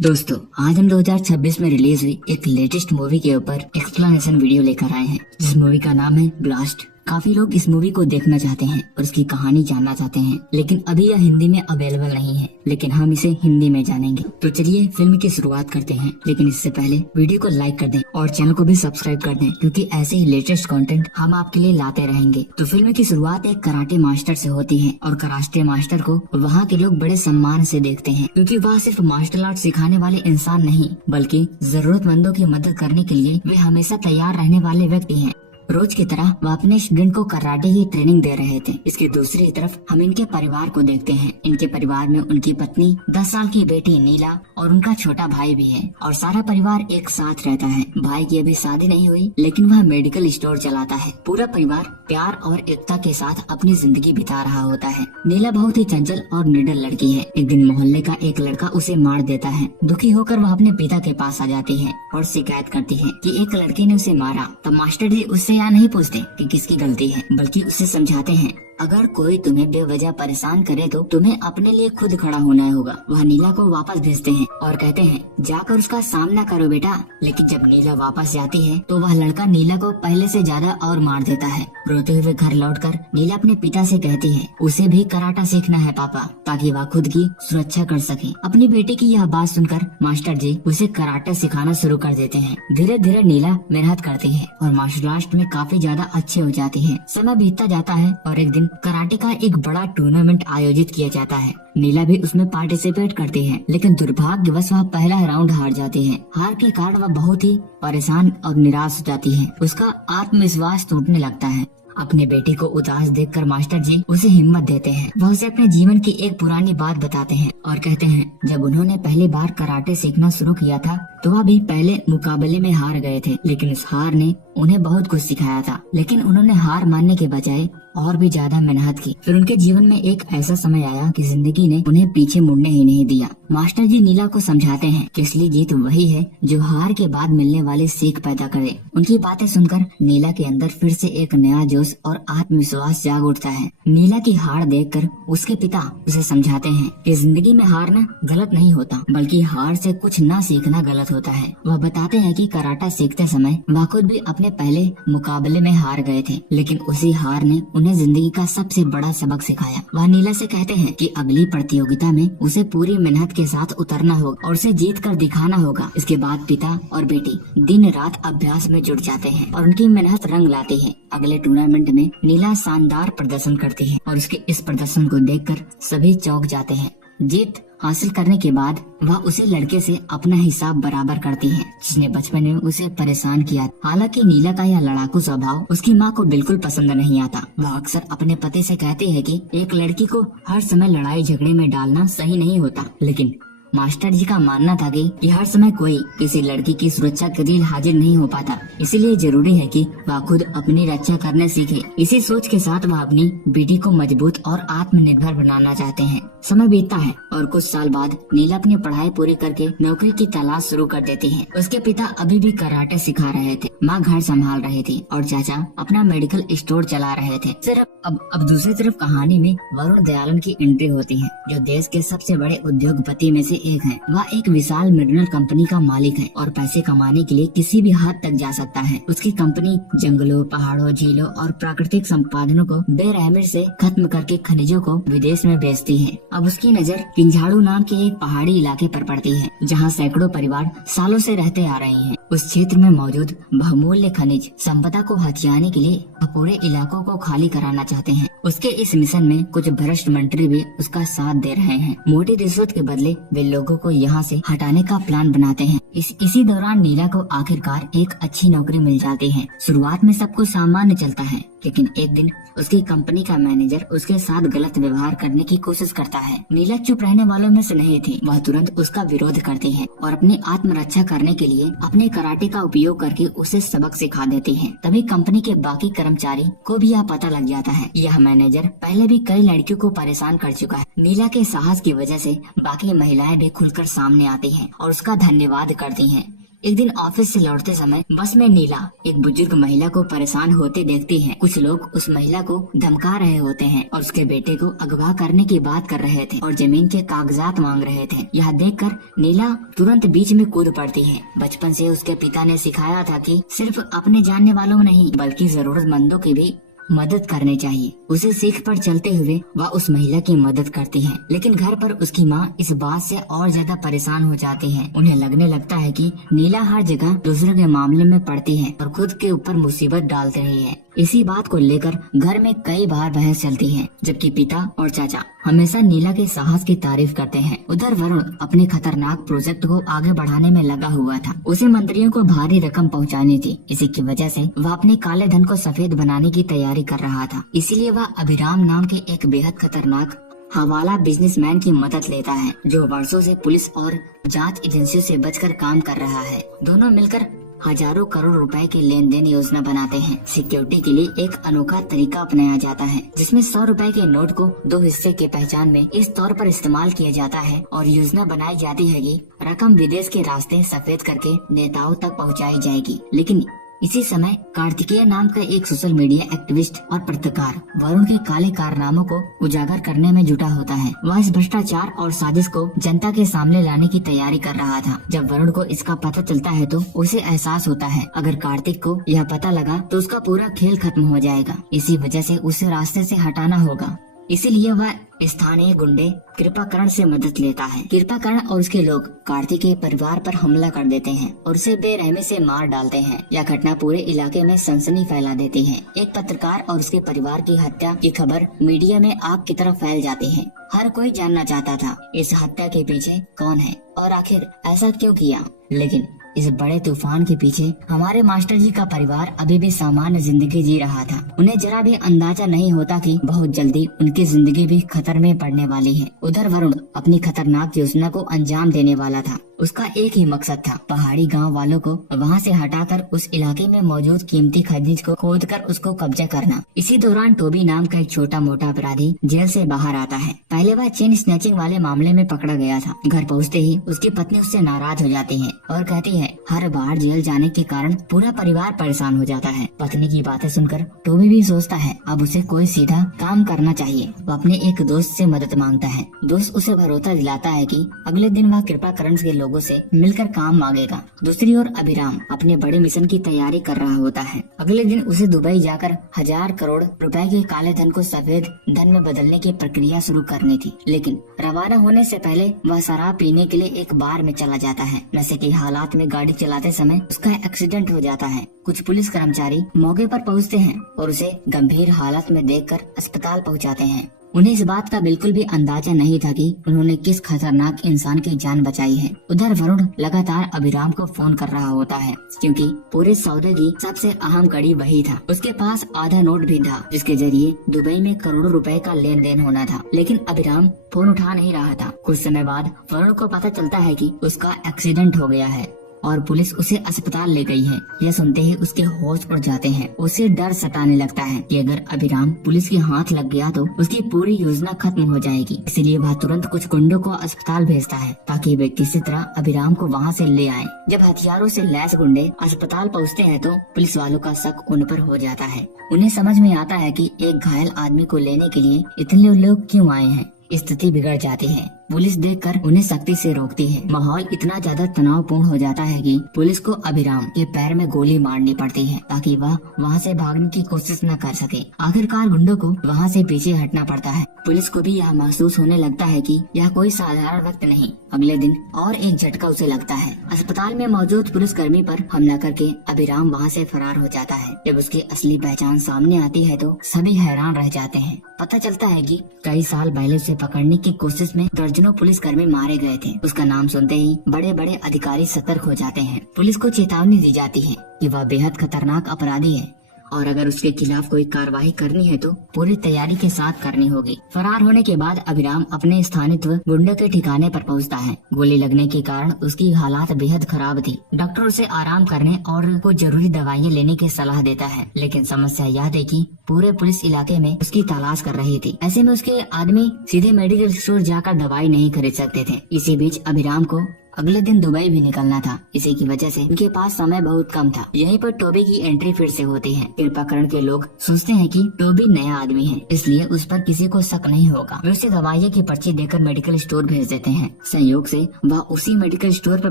दोस्तों, आज हम 2026 में रिलीज हुई एक लेटेस्ट मूवी के ऊपर एक्सप्लेनेशन वीडियो लेकर आए हैं, जिस मूवी का नाम है ब्लास्ट। काफी लोग इस मूवी को देखना चाहते हैं और उसकी कहानी जानना चाहते हैं, लेकिन अभी यह हिंदी में अवेलेबल नहीं है, लेकिन हम इसे हिंदी में जानेंगे। तो चलिए फिल्म की शुरुआत करते हैं, लेकिन इससे पहले वीडियो को लाइक कर दें और चैनल को भी सब्सक्राइब कर दें, क्योंकि ऐसे ही लेटेस्ट कंटेंट हम आपके लिए लाते रहेंगे। तो फिल्म की शुरुआत एक कराटे मास्टर से होती है और कराटे मास्टर को वहाँ के लोग बड़े सम्मान से देखते हैं, क्योंकि वह सिर्फ मार्शल आर्ट सिखाने वाले इंसान नहीं, बल्कि जरूरतमंदों की मदद करने के लिए वे हमेशा तैयार रहने वाले व्यक्ति हैं। रोज की तरह वह अपने स्टूडेंट को कराटे की ट्रेनिंग दे रहे थे। इसके दूसरी तरफ हम इनके परिवार को देखते हैं। इनके परिवार में उनकी पत्नी, 10 साल की बेटी नीला और उनका छोटा भाई भी है, और सारा परिवार एक साथ रहता है। भाई की अभी शादी नहीं हुई, लेकिन वह मेडिकल स्टोर चलाता है। पूरा परिवार प्यार और एकता के साथ अपनी जिंदगी बिता रहा होता है। नीला बहुत ही चंचल और निडर लड़की है। एक दिन मोहल्ले का एक लड़का उसे मार देता है। दुखी होकर वह अपने पिता के पास आ जाती है और शिकायत करती है कि एक लड़के ने उसे मारा। तब मास्टर जी उससे यह नहीं पूछते कि किसकी गलती है, बल्कि उसे समझाते हैं, अगर कोई तुम्हें बेवजह परेशान करे तो तुम्हें अपने लिए खुद खड़ा होना होगा। वह नीला को वापस भेजते हैं और कहते हैं, जाकर उसका सामना करो बेटा। लेकिन जब नीला वापस जाती है तो वह लड़का नीला को पहले से ज्यादा और मार देता है। रोते हुए घर लौटकर नीला अपने पिता से कहती है, उसे भी कराटा सीखना है पापा, ताकि वह खुद की सुरक्षा कर सके। अपनी बेटी की यह बात सुनकर मास्टर जी उसे कराटे सिखाना शुरू कर देते हैं। धीरे धीरे नीला मेहनत करती है और मार्शल आर्ट में काफी ज्यादा अच्छी हो जाती है। समय बीतता जाता है और एक दिन कराटे का एक बड़ा टूर्नामेंट आयोजित किया जाता है। नीला भी उसमें पार्टिसिपेट करती है, लेकिन दुर्भाग्यवश वह पहला राउंड हार जाती है। हार के कारण वह बहुत ही परेशान और निराश हो जाती है। उसका आत्मविश्वास टूटने लगता है। अपने बेटी को उदास देखकर मास्टर जी उसे हिम्मत देते हैं। वह उसे अपने जीवन की एक पुरानी बात बताते हैं और कहते हैं, जब उन्होंने पहली बार कराटे सीखना शुरू किया था तो वह भी पहले मुकाबले में हार गए थे, लेकिन उस हार ने उन्हें बहुत कुछ सिखाया था। लेकिन उन्होंने हार मानने के बजाय और भी ज्यादा मेहनत की। फिर उनके जीवन में एक ऐसा समय आया कि जिंदगी ने उन्हें पीछे मुड़ने ही नहीं दिया। मास्टर जी नीला को समझाते हैं कि असली जीत वही है जो हार के बाद मिलने वाली सीख पैदा करे। उनकी बातें सुनकर नीला के अंदर फिर से एक नया जोश और आत्मविश्वास जाग उठता है। नीला की हार देखकर उसके पिता उसे समझाते हैं कि जिंदगी में हारना गलत नहीं होता, बल्कि हार से कुछ न सीखना गलत होता है। वह बताते हैं कि कराटा सीखते समय वह खुद भी अपने पहले मुकाबले में हार गए थे, लेकिन उसी हार ने उन्हें जिंदगी का सबसे बड़ा सबक सिखाया। वह नीला से कहते हैं कि अगली प्रतियोगिता में उसे पूरी मेहनत के साथ उतरना होगा और उसे जीत कर दिखाना होगा। इसके बाद पिता और बेटी दिन रात अभ्यास में जुट जाते हैं और उनकी मेहनत रंग लाती है। अगले टूर्नामेंट में नीला शानदार प्रदर्शन करती है और उसके इस प्रदर्शन को देखकर सभी चौंक जाते हैं। जीत हासिल करने के बाद वह उसी लड़के से अपना हिसाब बराबर करती है, जिसने बचपन में उसे परेशान किया। हालांकि नीला का यह लड़ाकू स्वभाव उसकी माँ को बिल्कुल पसंद नहीं आता। वह अक्सर अपने पति से कहती है कि एक लड़की को हर समय लड़ाई झगड़े में डालना सही नहीं होता, लेकिन मास्टर जी का मानना था कि हर समय कोई किसी लड़की की सुरक्षा के लिए हाजिर नहीं हो पाता, इसीलिए जरूरी है कि वह खुद अपनी रक्षा करने सीखे। इसी सोच के साथ वह अपनी बेटी को मजबूत और आत्मनिर्भर बनाना चाहते हैं। समय बीतता है और कुछ साल बाद नीला अपनी पढ़ाई पूरी करके नौकरी की तलाश शुरू कर देती है। उसके पिता अभी भी कराटे सिखा रहे थे, माँ घर संभाल रही थी और चाचा अपना मेडिकल स्टोर चला रहे थे। सिर्फ अब दूसरी तरफ कहानी में वरुण दयालन की एंट्री होती है, जो देश के सबसे बड़े उद्योगपति में से एक है। वह एक विशाल मिनरल कंपनी का मालिक है और पैसे कमाने के लिए किसी भी हद तक जा सकता है। उसकी कंपनी जंगलों, पहाड़ों, झीलों और प्राकृतिक संसाधनों को बेरहमी से खत्म करके खनिजों को विदेश में बेचती है। अब उसकी नजर किंझाड़ू नाम के एक पहाड़ी इलाके पर पड़ती है, जहाँ सैकड़ों परिवार सालों से रहते आ रहे हैं। उस क्षेत्र में मौजूद बहुमूल्य खनिज संपदा को हथियाने के लिए पूरे इलाकों को खाली कराना चाहते हैं। उसके इस मिशन में कुछ भ्रष्ट मंत्री भी उसका साथ दे रहे हैं। मोटी रिश्वत के बदले वे लोगों को यहाँ से हटाने का प्लान बनाते हैं। इसी दौरान नीला को आखिरकार एक अच्छी नौकरी मिल जाती है। शुरुआत में सब कुछ सामान्य चलता है, लेकिन एक दिन उसकी कंपनी का मैनेजर उसके साथ गलत व्यवहार करने की कोशिश करता है। नीला चुप रहने वालों में से नहीं थी। वह तुरंत उसका विरोध करती है और अपनी आत्मरक्षा करने के लिए अपने कराटे का उपयोग करके उसे सबक सिखा देती है। तभी कंपनी के बाकी कर्मचारी को भी यह पता लग जाता है। यह मैनेजर पहले भी कई लड़कियों को परेशान कर चुका है। नीला के साहस की वजह से बाकी महिलाएं भी खुलकर सामने आती हैं और उसका धन्यवाद करती हैं। एक दिन ऑफिस से लौटते समय बस में नीला एक बुजुर्ग महिला को परेशान होते देखती है। कुछ लोग उस महिला को धमका रहे होते हैं और उसके बेटे को अगवा करने की बात कर रहे थे और जमीन के कागजात मांग रहे थे। यह देखकर नीला तुरंत बीच में कूद पड़ती है। बचपन से उसके पिता ने सिखाया था कि सिर्फ अपने जानने वालों में नहीं बल्कि जरूरतमंदों की भी मदद करनी चाहिए। उसे सीख पर चलते हुए वह उस महिला की मदद करती है, लेकिन घर पर उसकी माँ इस बात से और ज्यादा परेशान हो जाती है। उन्हें लगने लगता है कि नीला हर जगह दूसरों के मामले में पड़ती है और खुद के ऊपर मुसीबत डाल रही है। इसी बात को लेकर घर में कई बार बहस चलती है, जबकि पिता और चाचा हमेशा नीला के साहस की तारीफ करते हैं। उधर वरुण अपने खतरनाक प्रोजेक्ट को आगे बढ़ाने में लगा हुआ था। उसे मंत्रियों को भारी रकम पहुंचानी थी। इसी की वजह से वह अपने काले धन को सफेद बनाने की तैयारी कर रहा था। इसीलिए वह अभिराम नाम के एक बेहद खतरनाक हवाला बिजनेसमैन की मदद लेता है, जो वर्षों से पुलिस और जांच एजेंसियों से बचकर काम कर रहा है। दोनों मिलकर हजारों करोड़ रुपए की लेन देन योजना बनाते हैं। सिक्योरिटी के लिए एक अनोखा तरीका अपनाया जाता है, जिसमें 100 रुपए के नोट को 2 हिस्से के पहचान में इस तौर पर इस्तेमाल किया जाता है और योजना बनाई जाती है कि रकम विदेश के रास्ते सफेद करके नेताओं तक पहुंचाई जाएगी। लेकिन इसी समय कार्तिकेय नाम का एक सोशल मीडिया एक्टिविस्ट और पत्रकार वरुण के काले कारनामों को उजागर करने में जुटा होता है। वह इस भ्रष्टाचार और साजिश को जनता के सामने लाने की तैयारी कर रहा था। जब वरुण को इसका पता चलता है तो उसे एहसास होता है अगर कार्तिक को यह पता लगा तो उसका पूरा खेल खत्म हो जाएगा। इसी वजह से उसे रास्ते से हटाना होगा। इसीलिए वह स्थानीय गुंडे कृपाकरण से मदद लेता है। कृपाकरण और उसके लोग कार्तिक के परिवार पर हमला कर देते हैं और उसे बेरहमी से मार डालते हैं। यह घटना पूरे इलाके में सनसनी फैला देती है। एक पत्रकार और उसके परिवार की हत्या की खबर मीडिया में आग की तरह फैल जाती है। हर कोई जानना चाहता था इस हत्या के पीछे कौन है और आखिर ऐसा क्यों किया। लेकिन इस बड़े तूफान के पीछे हमारे मास्टर जी का परिवार अभी भी सामान्य जिंदगी जी रहा था। उन्हें जरा भी अंदाजा नहीं होता कि बहुत जल्दी उनकी जिंदगी भी खतरे में पड़ने वाली है। उधर वरुण अपनी खतरनाक योजना को अंजाम देने वाला था। उसका एक ही मकसद था, पहाड़ी गांव वालों को वहां से हटाकर उस इलाके में मौजूद कीमती खनिज को खोदकर उसको कब्जा करना। इसी दौरान टोबी नाम का एक छोटा मोटा अपराधी जेल से बाहर आता है। पहले वह चेन स्नैचिंग वाले मामले में पकड़ा गया था। घर पहुंचते ही उसकी पत्नी उससे नाराज हो जाती है और कहती है हर बार जेल जाने के कारण पूरा परिवार परेशान हो जाता है। पत्नी की बातें सुनकर टोबी भी सोचता है अब उसे कोई सीधा काम करना चाहिए। वो अपने एक दोस्त से मदद मांगता है। दोस्त उसे भरोसा दिलाता है कि अगले दिन वह कृपाकरण के लोगों से मिलकर काम मांगेगा। दूसरी ओर अभिराम अपने बड़े मिशन की तैयारी कर रहा होता है। अगले दिन उसे दुबई जाकर 1000 करोड़ रुपए के काले धन को सफेद धन में बदलने की प्रक्रिया शुरू करनी थी। लेकिन रवाना होने से पहले वह शराब पीने के लिए एक बार में चला जाता है। नशे की हालात में गाड़ी चलाते समय उसका एक्सीडेंट हो जाता है। कुछ पुलिस कर्मचारी मौके पर पहुंचते हैं और उसे गंभीर हालत में देखकर अस्पताल पहुंचाते हैं। उन्हें इस बात का बिल्कुल भी अंदाजा नहीं था कि उन्होंने किस खतरनाक इंसान की जान बचाई है। उधर वरुण लगातार अभिराम को फोन कर रहा होता है, क्योंकि पूरे सौदे की सबसे अहम कड़ी वही था। उसके पास आधा नोट भी था, जिसके जरिए दुबई में करोड़ों रुपए का लेन देन होना था। लेकिन अभिराम फोन उठा नहीं रहा था। कुछ समय बाद वरुण को पता चलता है कि उसका एक्सीडेंट हो गया है और पुलिस उसे अस्पताल ले गई है। यह सुनते ही उसके होश उड़ जाते हैं। उसे डर सताने लगता है कि अगर अभिराम पुलिस के हाथ लग गया तो उसकी पूरी योजना खत्म हो जाएगी। इसलिए वह तुरंत कुछ गुंडों को अस्पताल भेजता है ताकि वे किसी तरह अभिराम को वहां से ले आए। जब हथियारों से लैस गुंडे अस्पताल पहुंचते हैं तो पुलिस वालों का शक उन पर हो जाता है। उन्हें समझ में आता है कि एक घायल आदमी को लेने के लिए इतने लोग क्यों आए हैं। स्थिति बिगड़ जाती है। पुलिस देखकर उन्हें सख्ती से रोकती है। माहौल इतना ज्यादा तनावपूर्ण हो जाता है कि पुलिस को अभिराम के पैर में गोली मारनी पड़ती है ताकि वह वहां से भागने की कोशिश न कर सके। आखिरकार गुंडों को वहां से पीछे हटना पड़ता है। पुलिस को भी यह महसूस होने लगता है कि यह कोई साधारण वक्त नहीं। अगले दिन और एक झटका उसे लगता है। अस्पताल में मौजूद पुलिसकर्मी पर हमला करके अभिराम वहां से फरार हो जाता है। जब उसकी असली पहचान सामने आती है तो सभी हैरान रह जाते हैं। पता चलता है कि कई साल पहले उसे पकड़ने की कोशिश में दर्जनों पुलिसकर्मी मारे गए थे। उसका नाम सुनते ही बड़े बड़े अधिकारी सतर्क हो जाते हैं। पुलिस को चेतावनी दी जाती है कि वह बेहद खतरनाक अपराधी है और अगर उसके खिलाफ कोई कार्रवाई करनी है तो पूरी तैयारी के साथ करनी होगी। फरार होने के बाद अभिराम अपने स्थानित्व गुंडे के ठिकाने पर पहुंचता है। गोली लगने के कारण उसकी हालात बेहद खराब थी। डॉक्टर उसे आराम करने और कुछ जरूरी दवाइयाँ लेने की सलाह देता है। लेकिन समस्या यह थी कि पूरे पुलिस इलाके में उसकी तलाश कर रही थी। ऐसे में उसके आदमी सीधे मेडिकल स्टोर जाकर दवाई नहीं खरीद सकते थे। इसी बीच अभिराम को अगले दिन दुबई भी निकलना था। इसी की वजह से उनके पास समय बहुत कम था। यहीं पर टोबी की एंट्री फिर से होती है। कृपाकरण के लोग सोचते हैं कि टोबी नया आदमी है, इसलिए उस पर किसी को शक नहीं होगा। वे उसे दवाइयों की पर्ची देकर मेडिकल स्टोर भेज देते हैं। संयोग से वह उसी मेडिकल स्टोर पर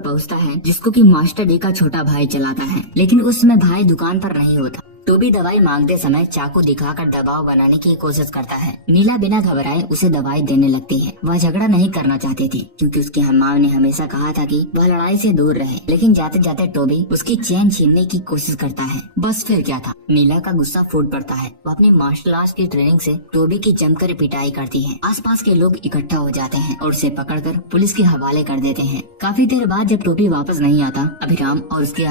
पहुंचता है जिसको कि मास्टर जी का छोटा भाई चलाता है, लेकिन उस समय भाई दुकान पर नहीं होता। टोबी दवाई मांगते समय चाकू दिखाकर दबाव बनाने की कोशिश करता है। नीला बिना घबराए उसे दवाई देने लगती है। वह झगड़ा नहीं करना चाहती थी क्योंकि उसकी माँ ने हमेशा कहा था कि वह लड़ाई से दूर रहे, लेकिन जाते जाते टोबी उसकी चैन छीनने की कोशिश करता है। बस फिर क्या था, नीला का गुस्सा फूट पड़ता है। वह अपनी मार्शल आर्ट की ट्रेनिंग से टोबी की जमकर पिटाई करती है। आसपास के लोग इकट्ठा हो जाते हैं और उसे पकड़कर पुलिस के हवाले कर देते हैं। काफी देर बाद जब टोबी वापस नहीं आता, अभिराम और उसके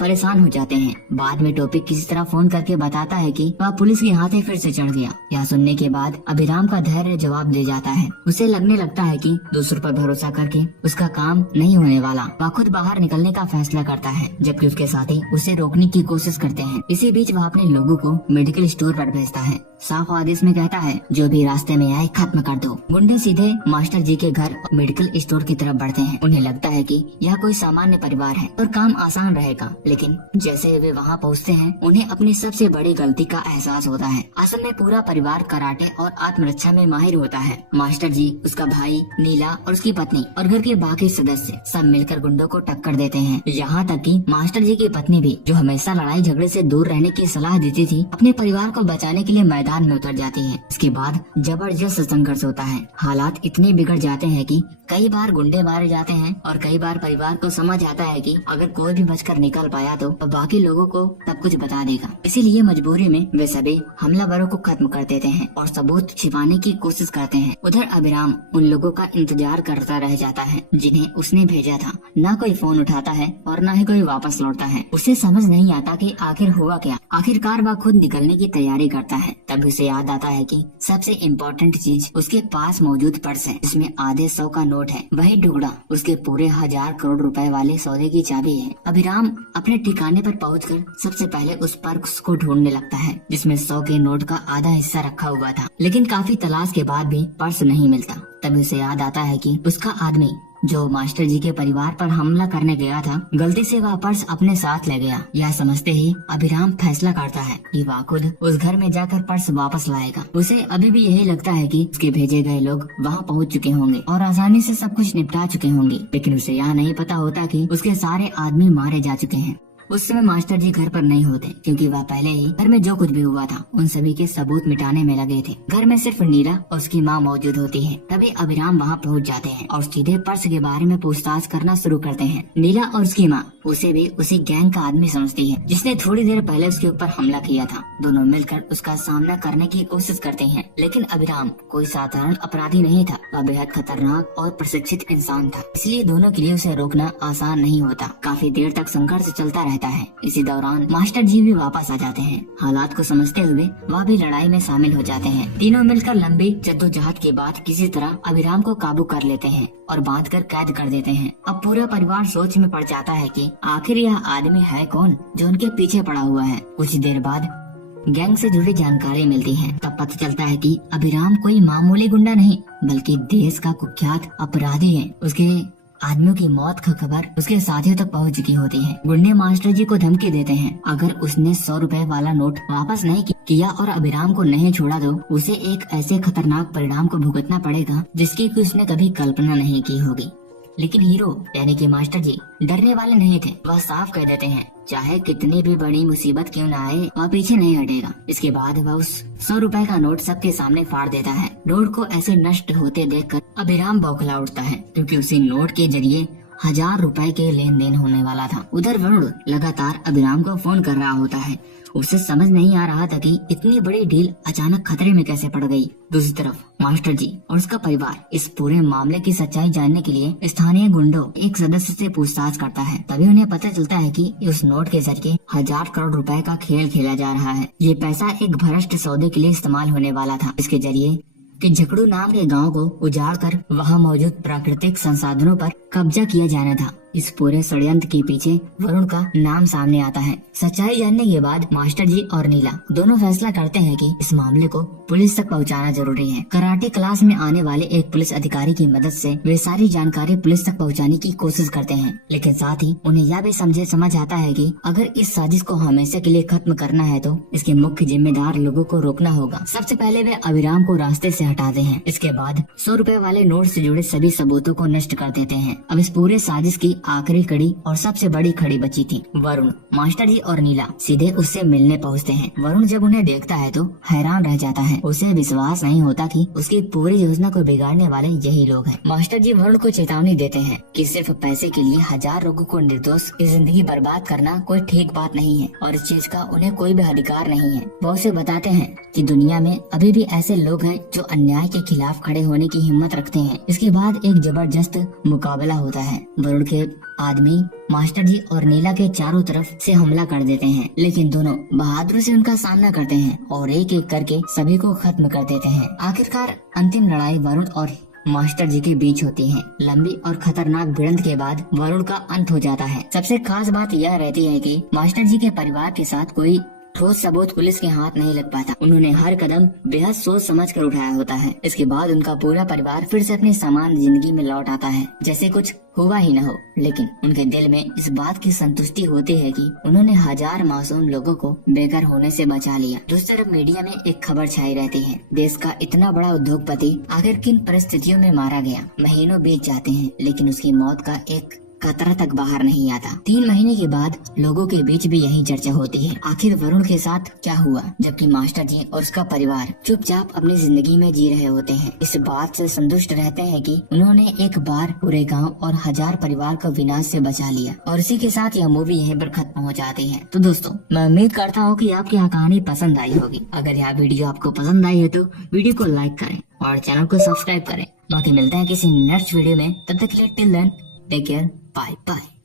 परेशान हो जाते हैं। बाद में टोपी किसी तरह फोन करके बताता है कि वह पुलिस के हाथे फिर से चढ़ गया। यह सुनने के बाद अभिराम का धैर्य जवाब दे जाता है। उसे लगने लगता है कि दूसरों पर भरोसा करके उसका काम नहीं होने वाला। वह खुद बाहर निकलने का फैसला करता है, जबकि उसके साथी उसे रोकने की कोशिश करते हैं। इसी बीच वह अपने लोगों को मेडिकल स्टोर पर भेजता है। साफ आदेश में कहता है, जो भी रास्ते में आए खत्म कर दो। गुंडे सीधे मास्टर जी के घर मेडिकल स्टोर की तरफ बढ़ते हैं। उन्हें लगता है कि यह कोई सामान्य परिवार है और काम आसान रहेगा, लेकिन जैसे वे वहां पहुंचते हैं उन्हें अपनी सबसे बड़ी गलती का एहसास होता है। असल में पूरा परिवार कराटे और आत्मरक्षा में माहिर होता है। मास्टर जी, उसका भाई नीला और उसकी पत्नी और घर के बाकी सदस्य सब मिलकर गुंडों को टक्कर देते हैं। यहाँ तक कि मास्टर जी की पत्नी भी, जो हमेशा लड़ाई झगड़े से दूर रहने की सलाह देती थी, अपने परिवार को बचाने के लिए मैदान में उतर जाती है। इसके बाद जबरदस्त संघर्ष होता है। हालात इतने बिगड़ जाते हैं कि कई बार गुंडे मारे जाते हैं और कई बार परिवार को समझ आता है कि अगर कोई भी बचकर निकल पाया तो बाकी लोगों को सब कुछ बता देगा। इसीलिए मजबूरी में वे सभी हमलावरों को खत्म कर देते हैं और सबूत छिपाने की कोशिश करते हैं। उधर अभिराम उन लोगों का इंतजार करता रह जाता है जिन्हें उसने भेजा था। न कोई फोन उठाता है और न ही कोई वापस लौटता है। उसे समझ नहीं आता कि आखिर हुआ क्या। आखिरकार वह खुद निकलने की तैयारी करता है। तब उसे याद आता है कि सबसे इम्पोर्टेंट चीज उसके पास मौजूद पर्स है, जिसमें आधे 100 का नोट है। वही टुकड़ा उसके पूरे 1000 करोड़ रुपए वाले सौदे की चाबी है। अभिराम अपने ठिकाने पर पहुंचकर सबसे पहले उस पर्स को ढूंढने लगता है जिसमें 100 के नोट का आधा हिस्सा रखा हुआ था, लेकिन काफी तलाश के बाद भी पर्स नहीं मिलता। तभी उसे याद आता है कि उसका आदमी जो मास्टर जी के परिवार पर हमला करने गया था, गलती से वह पर्स अपने साथ ले गया। यह समझते ही अभिराम फैसला करता है कि वह खुद उस घर में जाकर पर्स वापस लाएगा। उसे अभी भी यही लगता है कि उसके भेजे गए लोग वहां पहुंच चुके होंगे और आसानी से सब कुछ निपटा चुके होंगे, लेकिन उसे यह नहीं पता होता कि उसके सारे आदमी मारे जा चुके हैं। उस समय मास्टर जी घर पर नहीं होते क्योंकि वह पहले ही घर में जो कुछ भी हुआ था उन सभी के सबूत मिटाने में लगे थे। घर में सिर्फ नीला और उसकी माँ मौजूद होती है। तभी अभिराम वहाँ पहुँच जाते हैं और सीधे पर्स के बारे में पूछताछ करना शुरू करते हैं। नीला और उसकी माँ उसे भी उसी गैंग का आदमी समझती है जिसने थोड़ी देर पहले उसके ऊपर हमला किया था। दोनों मिलकर उसका सामना करने की कोशिश करते हैं, लेकिन अभिराम कोई साधारण अपराधी नहीं था। वह बेहद खतरनाक और प्रशिक्षित इंसान था, इसलिए दोनों के लिए उसे रोकना आसान नहीं होता। काफी देर तक संघर्ष चलता रहता है। इसी दौरान मास्टर जी भी वापस आ जाते हैं। हालात को समझते हुए वह भी लड़ाई में शामिल हो जाते हैं। तीनों मिलकर लंबी जद्दोजहद के बाद किसी तरह अभिराम को काबू कर लेते हैं और बांध कर कैद कर देते हैं। अब पूरा परिवार सोच में पड़ जाता है कि आखिर यह आदमी है कौन जो उनके पीछे पड़ा हुआ है। कुछ देर बाद गैंग से जुड़ी जानकारी मिलती है। तब पता चलता है कि अभिराम कोई मामूली गुंडा नहीं बल्कि देश का कुख्यात अपराधी है। उसके आदमियों की मौत का खबर उसके साथियों तक पहुंच चुकी होती है। गुंडे मास्टर जी को धमकी देते हैं, अगर उसने 100 रुपए वाला नोट वापस नहीं किया और अभिराम को नहीं छोड़ा तो उसे एक ऐसे खतरनाक परिणाम को भुगतना पड़ेगा जिसकी उसने कभी कल्पना नहीं की होगी। लेकिन हीरो यानी कि मास्टर जी डरने वाले नहीं थे। वह साफ कह देते हैं, चाहे कितनी भी बड़ी मुसीबत क्यों न आए वह पीछे नहीं हटेगा। इसके बाद वह उस 100 रुपए का नोट सबके सामने फाड़ देता है। नोट को ऐसे नष्ट होते देखकर अभिराम बौखला उठता है क्योंकि उसी नोट के जरिए 1000 रुपए के लेन देन होने वाला था। उधर वरुण लगातार अभिराम को फोन कर रहा होता है। उसे समझ नहीं आ रहा था कि इतनी बड़ी डील अचानक खतरे में कैसे पड़ गई। दूसरी तरफ मास्टर जी और उसका परिवार इस पूरे मामले की सच्चाई जानने के लिए स्थानीय गुंडों एक सदस्य से पूछताछ करता है। तभी उन्हें पता चलता है कि उस नोट के जरिए 1000 करोड़ रुपए का खेल खेला जा रहा है। ये पैसा एक भ्रष्ट सौदे के लिए इस्तेमाल होने वाला था। इसके जरिए कि झकड़ू नाम के गांव को उजाड़ कर वहां मौजूद प्राकृतिक संसाधनों पर कब्जा किया जाना था। इस पूरे षड्यंत्र के पीछे वरुण का नाम सामने आता है। सच्चाई जानने के बाद मास्टर जी और नीला दोनों फैसला करते हैं कि इस मामले को पुलिस तक पहुंचाना जरूरी है। कराटे क्लास में आने वाले एक पुलिस अधिकारी की मदद से वे सारी जानकारी पुलिस तक पहुंचाने की कोशिश करते हैं, लेकिन साथ ही उन्हें यह भी समझ आता है कि अगर इस साजिश को हमेशा के लिए खत्म करना है तो इसके मुख्य जिम्मेदार लोगों को रोकना होगा। सबसे पहले वे अभिराम को रास्ते से हटाते हैं। इसके बाद 100 रुपए वाले नोट से जुड़े सभी सबूतों को नष्ट कर देते हैं। अब इस पूरे साजिश की आखिरी कड़ी और सबसे बड़ी खड़ी बची थी। वरुण, मास्टर जी और नीला सीधे उससे मिलने पहुँचते हैं। वरुण जब उन्हें देखता है तो हैरान रह जाता है। उसे विश्वास नहीं होता कि उसकी पूरी योजना को बिगाड़ने वाले यही लोग हैं। मास्टर जी वरुण को चेतावनी देते हैं कि सिर्फ पैसे के लिए 1000 लोगों को निर्दोष की जिंदगी बर्बाद करना कोई ठीक बात नहीं है और इस चीज का उन्हें कोई भी अधिकार नहीं है। वो उसे बताते हैं कि दुनिया में अभी भी ऐसे लोग हैं जो अन्याय के खिलाफ खड़े होने की हिम्मत रखते हैं। इसके बाद एक जबरदस्त मुकाबला होता है। वरुण के आदमी मास्टर जी और नीला के चारों तरफ से हमला कर देते हैं, लेकिन दोनों बहादुरी से उनका सामना करते हैं और एक एक करके सभी को खत्म कर देते हैं। आखिरकार अंतिम लड़ाई वरुण और मास्टर जी के बीच होती है। लंबी और खतरनाक भिड़ंत के बाद वरुण का अंत हो जाता है। सबसे खास बात यह रहती है कि मास्टर जी के परिवार के साथ कोई ठोस सबूत पुलिस के हाथ नहीं लग पाता। उन्होंने हर कदम बेहद सोच समझ कर उठाया होता है। इसके बाद उनका पूरा परिवार फिर से अपनी सामान्य जिंदगी में लौट आता है, जैसे कुछ हुआ ही न हो। लेकिन उनके दिल में इस बात की संतुष्टि होती है कि उन्होंने 1000 मासूम लोगों को बेघर होने से बचा लिया। दूसरी तरफ मीडिया में एक खबर छाई रहती है, देश का इतना बड़ा उद्योगपति आखिर किन परिस्थितियों में मारा गया। महीनों बीत जाते हैं, लेकिन उसकी मौत का एक कतरा तक बाहर नहीं आता। 3 महीने के बाद लोगों के बीच भी यही चर्चा होती है, आखिर वरुण के साथ क्या हुआ, जबकि मास्टर जी और उसका परिवार चुपचाप अपनी जिंदगी में जी रहे होते हैं। इस बात से संतुष्ट रहते हैं कि उन्होंने एक बार पूरे गांव और 1000 परिवार को विनाश से बचा लिया। और इसी के साथ यह मूवी यहीं पर खत्म हो जाती है। तो दोस्तों, मैं उम्मीद करता हूँ कि आपकी यह कहानी पसंद आई होगी। अगर यह वीडियो आपको पसंद आई है तो वीडियो को लाइक करें और चैनल को सब्सक्राइब करें। बाकी मिलते हैं किसी नेक्स्ट वीडियो में, तब तक के लिए till then take care, bye bye.